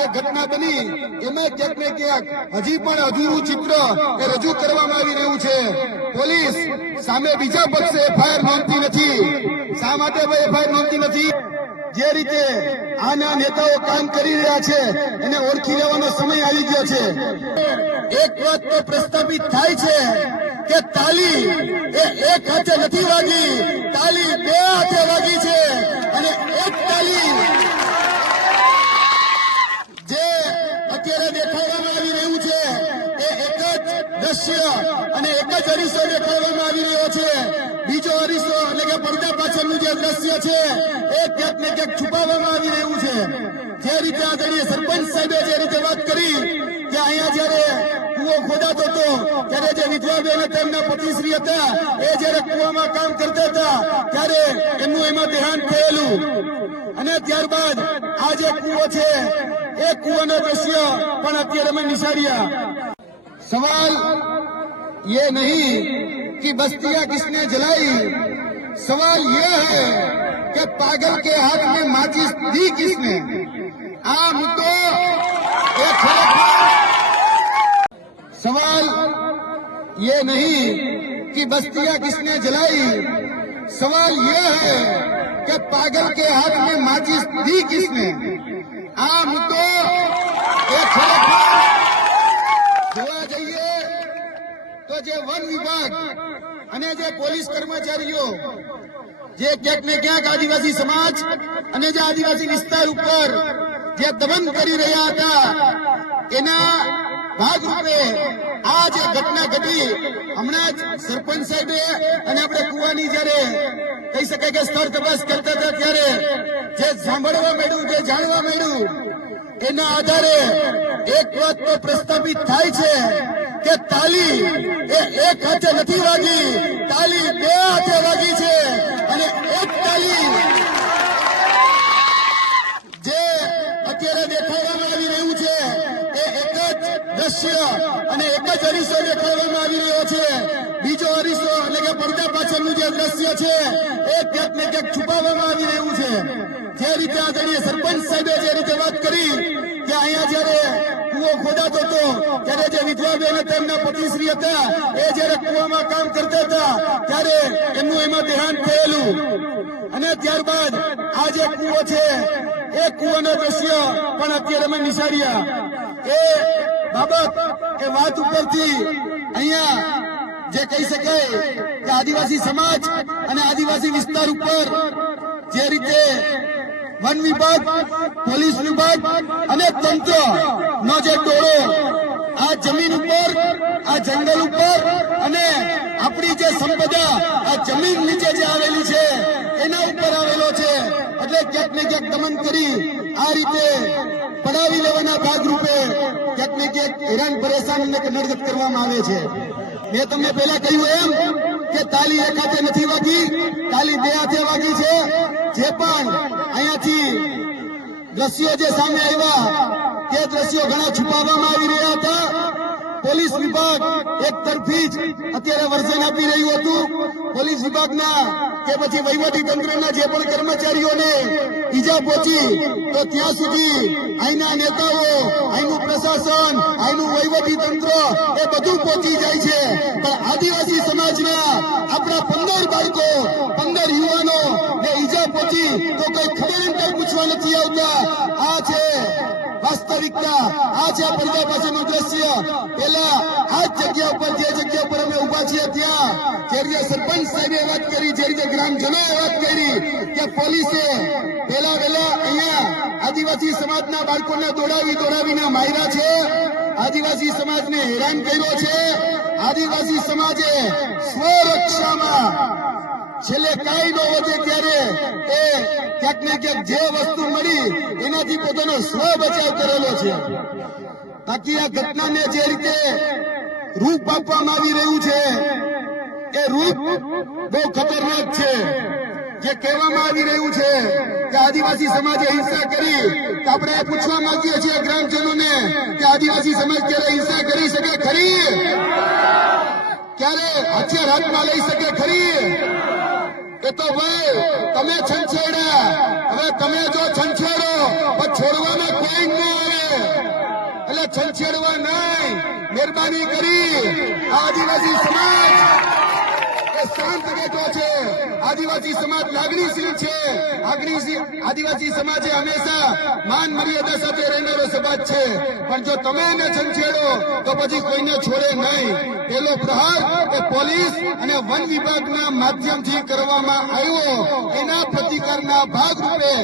જે ઘટના બની એમાં ક્યાંક ને ક્યાંક હજી પણ અધૂરું ચિત્ર એ રજૂ કરવામાં આવી રહ્યું છે. પોલીસ સામે બીજા પક્ષે એફઆઈઆર નોંધતી નથી. શા માટે એફઆઈઆર નોંધતી નથી? જે રીતે આના નેતાઓ કામ કરી રહ્યા છે એને ઓળખી લેવાનો સમય આવી ગયો છે. એક વાત તો પ્રસ્થાપિત થાય છે કે તાલી એ એક હાથે નથી વાગી, તાલી બે હાથે વાગી છે. અને એક તાલી જે અત્યારે દેખાડવામાં આવી રહ્યું છે એ એક જ દ્રશ્ય અને એક જ અરીસો દેખાડવામાં આવી રહ્યો છે. બીજો અરીસો એટલે કે પડદા પાછળનું જે દ્રશ્ય છે એ ક્યાંક ને ક્યાંક છુપાવવામાં આવી રહ્યું છે. જે રીતે આદરણીય સરપંચ સાહેબે જે રીતે વાત કરી કે અહીંયા જયારે કુવો ખોદાતો હતો ત્યારે જે વિધવા બહેન તેમના પતિશ્રી હતા એ જયારે કુવામાં કામ કરતા હતા ત્યારે એમનું એમાં દેહાંત થયેલું અને ત્યારબાદ આ જે કુવો છે એ કુવાના દ્રશ્ય પણ અત્યારે અમે નિશાળ્યા. સવાલ ये नहीं कि बस्तियां किसने जलाई, सवाल ये है कि पागल के हाथ में माचिस दी किसने. आ मुद्दो एक सवाल ये नहीं कि बस्तियां किसने जलाई, सवाल ये है कि पागल के हाथ में माचिस दी किसने. आ मुद्दो एक જોવા જઈએ તો જે વન વિભાગ અને જે પોલીસ કર્મચારીઓ જે ક્યાંક ને ક્યાંક આદિવાસી સમાજ અને જે આદિવાસી વિસ્તાર ઉપર જે દમન કરી રહ્યા હતા એના ભાગરૂપે આ જે ઘટના ઘટી હમણાં જ સરપંચ સાહેબે અને આપણે કુવાની જયારે કહી શકાય કે સ્થળ તપાસ કરતા હતા ત્યારે જે સાંભળવા મળ્યું, જે જાણવા મળ્યું એના આધારે એક વાત તો પ્રસ્થાપિત થાય છે કે તાલી એ એક હાથે નથી વાગી, તાલી બે હાથે વાગી છે. અને એક તાલી જે અત્યારે દેખાડવામાં આવી રહ્યું છે એ એક જ દ્રશ્ય અને એક જ અરીસો દેખાડવામાં આવી રહ્યો છે. બીજો અરીસો એટલે કે પડદા પાછળનું જે દ્રશ્ય છે એ ક્યાંક ને ક્યાંક છુપાવવામાં આવી રહ્યું છે. જે રીતે આદરણીય સરપંચ સાહેબે જે રીતે વાત કરી કે અહીંયા જયારે કુવો ખોદાતો હતો ત્યારે જે વિધવા બહેન તેમના પતિશ્રી હતા એ જયારે કુવામાં કામ કરતા હતા ત્યારે એમનું એમાં દેહાંત થયેલું અને ત્યારબાદ આ જે કુવો છે એ કુવાના દ્રશ્ય પણ અત્યારે અમે નિશાળ્યા. એ બાબત એ વાત ઉપરથી અહીંયા જે કહી શકાય કે આદિવાસી સમાજ અને આદિવાસી વિસ્તાર ઉપર જે રીતે વન વિભાગ, પોલીસ વિભાગ અને તંત્ર નો જે ટોળો આ જમીન ઉપર, આ જંગલ ઉપર અને આપણી જે સંપદા આ જમીન નીચે જે આવેલી છે એના ઉપર આવેલો છે એટલે ક્યાંક ને ક્યાંક દમન કરી આ રીતે પડાવી લેવાના ભાગરૂપે ક્યાંક ને ક્યાંક હેરાન પરેશાન અને નડગત કરવામાં આવે છે. મેં તમને પહેલા કહ્યું એમ કે તાલી એક હાથે નથી વાગી, તાલી બે હાથે વાગી છે. જે પણ અહીંયાથી દ્રશ્યો જે સામે આવ્યા તે દ્રશ્યો ઘણા છુપાવવામાં આવી રહ્યા હતા. પોલીસ વિભાગ એક તરફી જ અત્યારે વર્ઝન આપી રહ્યું હતું. પોલીસ વિભાગના કે પછી વહીવટી તંત્રના જે પણ કર્મચારીઓને ઈજા પહોંચી તો ત્યાં સુધી અહીંના નેતાઓ, અહીંનું પ્રશાસન, અહીંનું વહીવટી તંત્ર એ બધું પહોંચી જાય છે. પણ આદિવાસી સમાજના આપણા 15 બાળકો, 15 યુવાનો ને ઈજા પહોંચી તો કઈ ખબર કઈ પૂછવા નથી આવતા. આ છે વાસ્તવિકતા, આ છે પડદા પાછળનું દ્રશ્ય. પેલા આ જગ્યા ઉપર, જે જગ્યા ઉપર અમે ઉભા છીએ ત્યાં જે રીતે સરપંચ સાહેબે વાત કરી, જે રીતે ગ્રામજનોએ વાત કરી કે પોલીસે પેલા અહીંયા આદિવાસી સમાજના બાળકોને દોડાવીને માર્યા છે, આદિવાસી સમાજને હેરાન કર્યો છે. આદિવાસી સમાજે સ્વરક્ષામાં છેલ્લે કાંઈ ન વધે ત્યારે એ ક્યાંક ને ક્યાંક જે વસ્તુ મળી એનાથી પોતાનો સ્વ બચાવ કરેલો છે. બાકી આ ઘટનાને જે રીતે રૂપ આપવામાં આવી રહ્યું છે એ રૂપ બહુ ખતરનાક છે. જે કહેવામાં આવી રહ્યું છે કે આદિવાસી સમાજે હિંસા કરી, તો આપણે પૂછવા માંગીએ છીએ ગ્રામજનોને કે આદિવાસી સમાજ ક્યારે હિંસા કરી શકે ખરી? ક્યારે હથિયાર હાથમાં લઈ શકે ખરી? એ તો ભાઈ તમે છંછેડ્યા, હવે તમે જો છંછેડો પણ છોડવાના કોઈ ન આવે. એટલે છંછેડવા નહીં, મહેરબાની કરી આ આદિવાસી સમાજ એ શાંત બેઠો છે. આદિવાસી સમાજ લાગણીશીલ છે. આદિવાસી સમાજ એ હંમેશા માન મર્યાદા સાથે રહેનારો સમાજ છે. પણ જો તમે એને છંછેડો તો પછી કોઈને છોડે નહીં. પેલો પ્રહાર એ પોલીસ અને વન વિભાગના માધ્યમથી કરવામાં આવ્યો. એના પ્રતિકારના ભાગરૂપે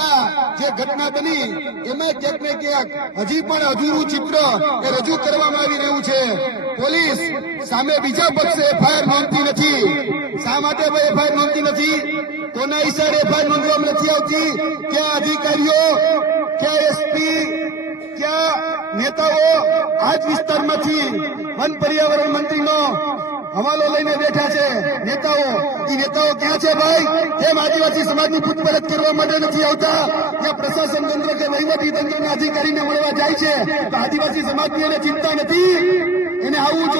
આ જે ઘટના બની એમાં ક્યાંક ને ક્યાંક હજી પણ અધૂરું ચિત્ર એ રજૂ કરવામાં આવી રહ્યું છે. પોલીસ સામે બીજા પક્ષે એફઆઈઆર નોંધતી નથી. શા માટે એફઆઈઆર નોંધતી નથી? કોના ઈશારે એફઆઈઆર નોંધવામાં નથી આવતી? ક્યાં અધિકારીઓ, ક્યાં એસપી, ક્યાં નેતાઓ આ જ વિસ્તારમાંથી વન પર્યાવરણ મંત્રીનો હવાલો લઈને બેઠા છે? નેતાઓ ક્યાં છે ભાઈ? કેમ આદિવાસી સમાજની પૂછપરછ કરવા માટે નથી આવતા? જ્યાં પ્રશાસન તંત્ર કે વહીવટી તંત્રના અધિકારીને મળવા જાય છે તો આદિવાસી સમાજની એને ચિંતા નથી? એને આવવું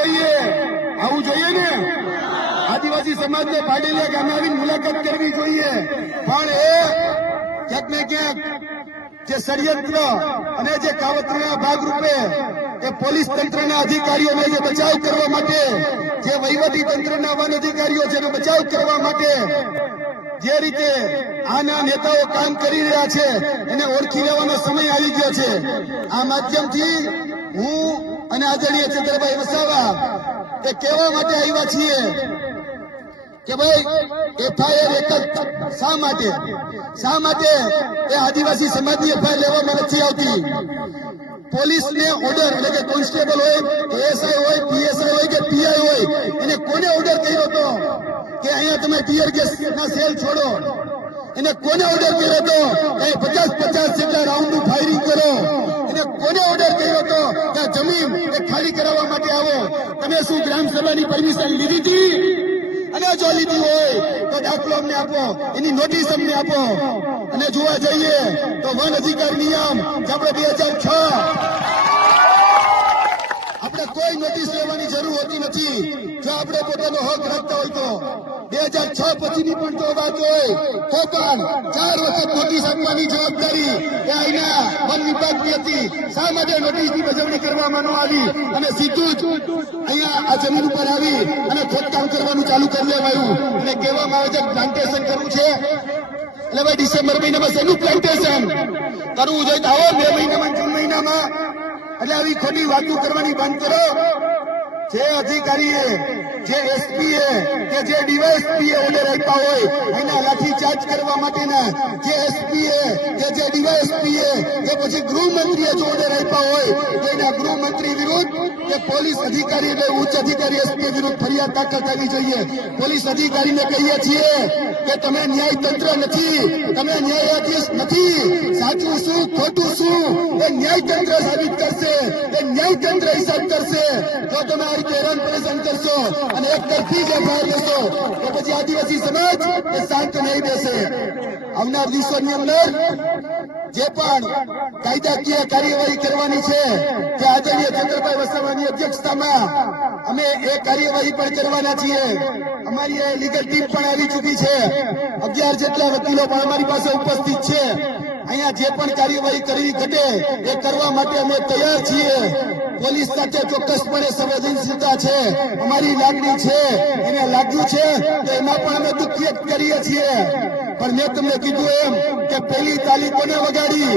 જોઈએ ને. આદિવાસી સમાજને પાડેલિયા ગામે આવીને મુલાકાત કરવી જોઈએ. પણ એ ક્યાંક ને ક્યાંક જે ષડયંત્ર અને જે કાવતરાના ભાગરૂપે એ પોલીસ તંત્રના અધિકારીઓને જે બચાવ કરવા માટે, જે વહીવટી તંત્રના વન અધિકારીઓ છે એનો બચાવ કરવા માટે જે રીતે આના નેતાઓ કામ કરી રહ્યા છે એને ઓળખી લેવાનો સમય આવી ગયો છે. આ માધ્યમથી હું અને આદરણીય ચંદ્રભાઈ વસાવા એ કહેવા માટે આવ્યા છીએ કે ભાઈ એફઆઈઆર એક જ શા માટે એ આદિવાસી સમાજની એફઆઈઆર લેવામાં નથી આવતી? પોલીસને ઓર્ડર, એટલે કે કોન્સ્ટેબલ હોય, એએસઆઈ હોય, પીએસઆઈ હોય કે પીઆઈ હોય, એને કોને ઓર્ડર કર્યો હતો કે અહીંયા તમે ટીયર ગેસ ના સેલ છોડો? એને કોને ઓર્ડર કર્યો હતો કે 50 જેટલા રાઉન્ડ ફાયરિંગ કરો? એને કોને ઓર્ડર કર્યો હતો કે જમીન એ ખાલી કરાવવા માટે આવો? તમે શું ગ્રામસભાની પરમિશન લીધી હતી? અને જો લીધી હોય તો દાખલો અમને આપો, એની નોટિસ અમને આપો. અને જોવા જઈએ તો વન અધિકાર નિયમ જે આપણે 2006 આપણે કોઈ નોટિસ લેવાની જરૂર હોતી નથી. જો આપણે પોતાનો હક રાખતા હોય તો 2006 પછીની પણ જો વાત હોય તો પણ 4 વખત નોટિસ આપવાની જવાબદારી એ અહીંના વન વિભાગની હતી. શા માટે નોટિસની બજવણી કરવામાં ન આવી અને સીધું જ અહીંયા આ જમીન ઉપર આવી અને ખોદકામ કરવાનું ચાલુ કરી દેવાયું? અને કહેવામાં આવે છે પ્લાન્ટેશન કરવું છે. એટલે ભાઈ ડિસેમ્બર મહિનામાં શેનું પ્લાન્ટેશન કરવું જોઈએ? આવો 2 મહિનામાં, જૂન મહિનામાં. એટલે આવી ખોટી વાતો કરવાની બંધ કરો. જે અધિકારીએ, જે એસપીએ કે જે ડીવાયએસપીએ ઓર્ડર આપ્યા હોય એના લાઠીચાર્જ કરવા માટેના, જે એસપીએ કે જે ડીવાયએસપીએ કે પછી ગૃહમંત્રીએ જો ઓર્ડર આપ્યા હોય એના ગૃહમંત્રી વિરુદ્ધ કે પોલીસ અધિકારી એટલે ઉચ્ચ અધિકારી એસપી વિરુદ્ધ ફરિયાદ દાખલ કરવી જોઈએ. પોલીસ અધિકારીને કહીએ છીએ કે તમે ન્યાયતંત્ર નથી, તમે ન્યાયાધીશ નથી. સાચું શું ખોટું શું એ ન્યાયતંત્ર સાબિત કરશે, એ ન્યાયતંત્ર હિસાબ કરશે. જો તમે આ રીતે હેરાન પરેશાન કરશો અને એક તરફી જ એફઆઈઆર લેશો તો પછી આદિવાસી સમાજ એ શાંત નહીં બેસે. આવનાર દિવસોની અંદર જે પણ કાયદાકીય કાર્યવાહી કરવાની છે તે આદરણીય ચંદ્રભાઈ વસાવાની અધ્યક્ષતામાં અમે એ કાર્યવાહી પણ કરવાના છીએ. અમારી લીગલ ટીમ પણ આવી ચૂકી છે. 11 જેટલા વકીલો પણ અમારી પાસે ઉપસ્થિત છે. અહીંયા જે પણ કાર્યવાહી કરવી ઘટે એ કરવા માટે અમે તૈયાર છીએ. પોલીસ સાથે ચોક્કસપણે સંવેદનશીલતા છે, અમારી લાગણી છે, એને લાગ્યું છે તો એમાં પણ અમે દુઃખ વ્યક્ત કરીએ છીએ. પણ મેં તમને કીધું એમ કે પહેલી તાલી કોને વગાડી?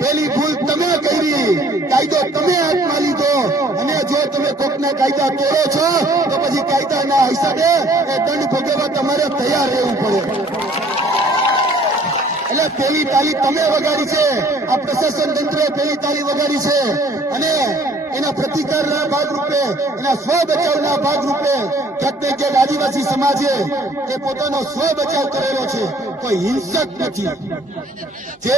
પહેલી ભૂલ તમે કરી, કાયદો તમે હાથમાં લીધો. અને જો તમે કોકના કાયદા તોડો છો તો પછી કાયદાના હિસાબે એ દંડ ભોગવવા તમારે તૈયાર રહેવું પડે. એટલે પહેલી તાલી તમે વગાડી છે, આ પ્રશાસન તંત્રે પહેલી તાલી વગાડી છે. અને એના પ્રતિકારના ભાગરૂપે, એના સ્વ બચાવના ભાગરૂપે ક્યાંક ને ક્યાંક આદિવાસી સમાજે એ પોતાનો સ્વ બચાવ કરેલો છે. કોઈ હિંસક નથી. જે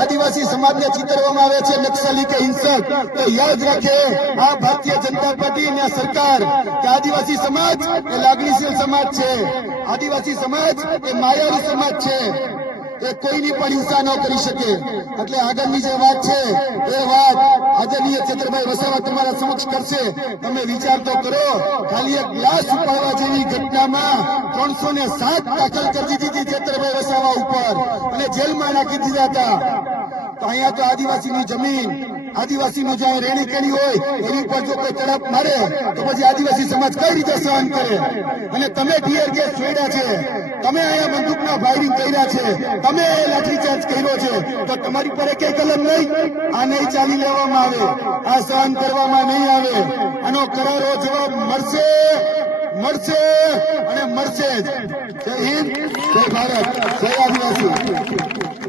આદિવાસી સમાજને ચિતરવામાં આવે છે નક્સલી કે હિંસક, તો યાદ રાખે આ ભારતીય જનતા પાર્ટી અને સરકાર કે આદિવાસી સમાજ એ લાગણીશીલ સમાજ છે. આદિવાસી સમાજ એ માયાવી સમાજ છે. એ કોઈની પણ હિંસા ન કરી શકે. એટલે આગળની જે વાત છે એ વાત આદરણીય ચંદ્રભાઈ વસાવા તમારા સમક્ષ કરશે. તમે વિચાર તો કરો, ખાલી એક ગ્લાસ ઉપાડવા જેવી ઘટનામાં 307 દાખલ કરી દીધી ચંદ્રભાઈ વસાવા ઉપર અને જેલમાં નાખી દીધા હતા. તો અહીંયા તો આદિવાસીની જમીન, આદિવાસીનું જ્યાં રેણી કેણી હોય એની પર જો કોઈ તડપ મારે તો પછી આદિવાસી સમાજ કઈ રીતે સહન કરે? અને તમે ટીયર ગેસ છોડ્યા છે, તમે અહીંયા બંદૂકના ફાયરિંગ કર્યા છે, તમે લાઠીચાર્જ કર્યો છે, તો તમારી પર એક કલમ નહીં? આ નહીં ચાલી લેવામાં આવે, આ સહન કરવામાં નહીં આવે. આનો કરારો જવાબ મળશે, મળશે અને મળશે જ. જય હિન્દ, જય ભારત, જય આદિવાસી.